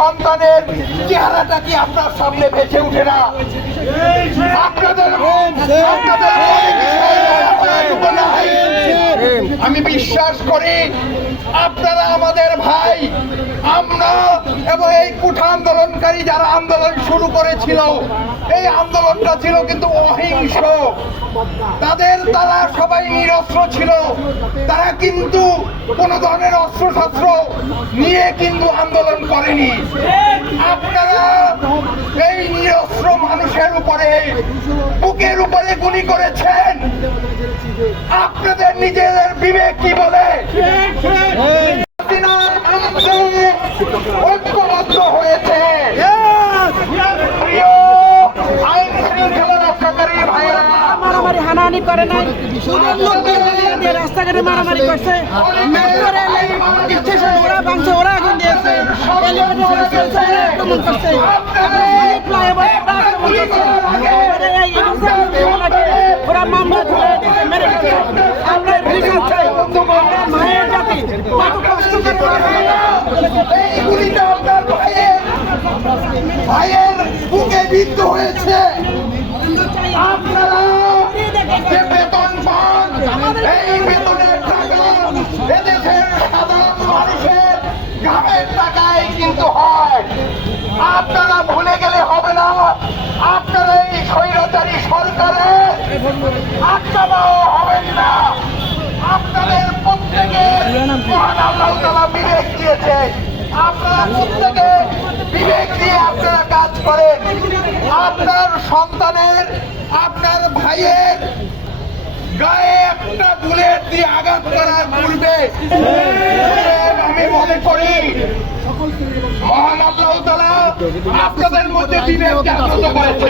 সন্তানের চেহারাটা কি আপনার সামনে ভেসে উঠে না? আমি বিশ্বাস করি আপনারা আমাদের ভাই। আমরা এবং এই কুঠা আন্দোলনকারী যারা আন্দোলন শুরু করেছিল, এই আন্দোলনটা ছিল কিন্তু অহিংস। তারা সবাই নিরস্ত্র ছিল। তারা কিন্তু কোনো ধরনের অস্ত্রশস্ত্র নিয়ে কিন্তু আন্দোলন করেনি। আপনারা এই নিরস্ত্র মানুষের উপরে, বুকের উপরে গুলি করেছেন। আপনাদের নিজেদের বিবেক কি বলে? ঐক্যবদ্ধ হয়েছে। আইন শৃঙ্খলা রক্ষাকারী ভাইয়েরা মারামারি হানাহানি করে নাই, রাস্তাঘাটে মারামারি করছে, মেট্রো রেলে স্টেশন ওরা ভাঙছে, ওরা আগুন দিয়েছে, আক্রমণ করছে, ওরা মামলা ধরে দিয়েছে, মেরে দিয়েছে। আমরা বিচার চাই। মায়ের জাতি কত কষ্ট করে ভাইয়ের বুকে বিদ্ধ হয়েছে। আপনারা যে বেতন পান, এই বেতনের টাকা এদেশের সাধারণ মানুষের গ্রামের টাকায় কিন্তু হয়। আপনারা ভুলে গেলে হবে না। আপনারা এই স্বৈরাচারী সরকারে আটকাও হবেন না। আপনাদের প্রত্যেকে মহান আল্লাহ তাআলা বিবেক দিয়েছে। আপনারা প্রত্যেকে বিবেক দিয়ে আপনারা কাজ করেন। আপনার সন্তানের, আপনার ভাইয়ের গায়ে একটা বুলেট দিয়ে আঘাত করার পূর্বে আমি মনে করি মহান আল্লাহ তাআলা আপনাদের মধ্যে বিবেক জাগ্রত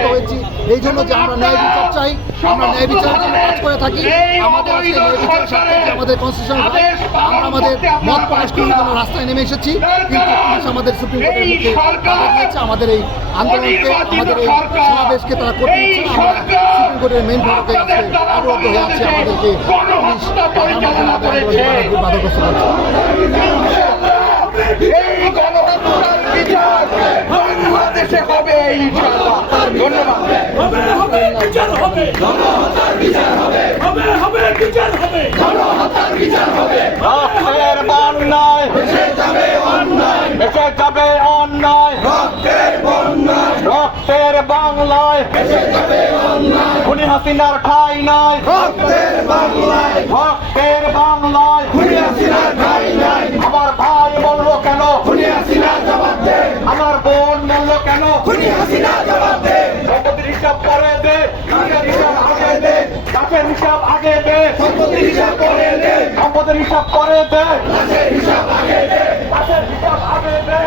করেছে। এই জন্য যে আমরা ন্যায় বিচার চাই, আমরা ন্যায় বিচার কাজ করে থাকি। আমাদের আমাদের কনস্টিটিউশন আমরা আমাদের মত প্রকাশ করার জন্য রাস্তায় নেমে এসেছি, কিন্তু পুলিশ আমাদের সুপ্রিম কোর্টের মুখে বাধা দিয়েছে। আমাদের এই আন্দোলনকে, আমাদের এই সমাবেশকে তারা করতে দিচ্ছে। আমরা সুপ্রিম কোর্টের মেইন ফটকে অবরুদ্ধ হয়ে আছে। আমাদেরকে পুলিশ বাধাগ্রস্ত করছে। এই গণহত্যার বিচার বাংলাদেশে হবে ইনশাআল্লাহ। ধন্যবাদ। বিচার হবে, গণহত্যার বিচার হবে, বিচার হবে, গণহত্যার বিচার হবে। রক্তের বন্যায় ভেসে যাবে অন্যায়, ভেসে যাবে অন্যায়, রক্তের বন্যায়, রক্তের বাংলায় ভেসে যাবে অন্যায়, খুনি হাসিনার ঠাঁই নাই, রক্তের বাংলায়, রক্তের বাংলায় খুনি হাসিনার ঠাঁই নাই। আমার ভাই বললো কেন, খুনি হাসিনা জবাব দে, আমার বোন বললো কেন, খুনি হাসিনা জবাব দে, সম্পত্তির হিসাব করে দে, গাছের হিসাব আগে দে, গাছের হিসাব আগে দে, সম্পত্তির হিসাব করে দে, সম্পদের হিসাব করে দে, লাশের হিসাব আগে দে, গাছের হিসাব আগে দে।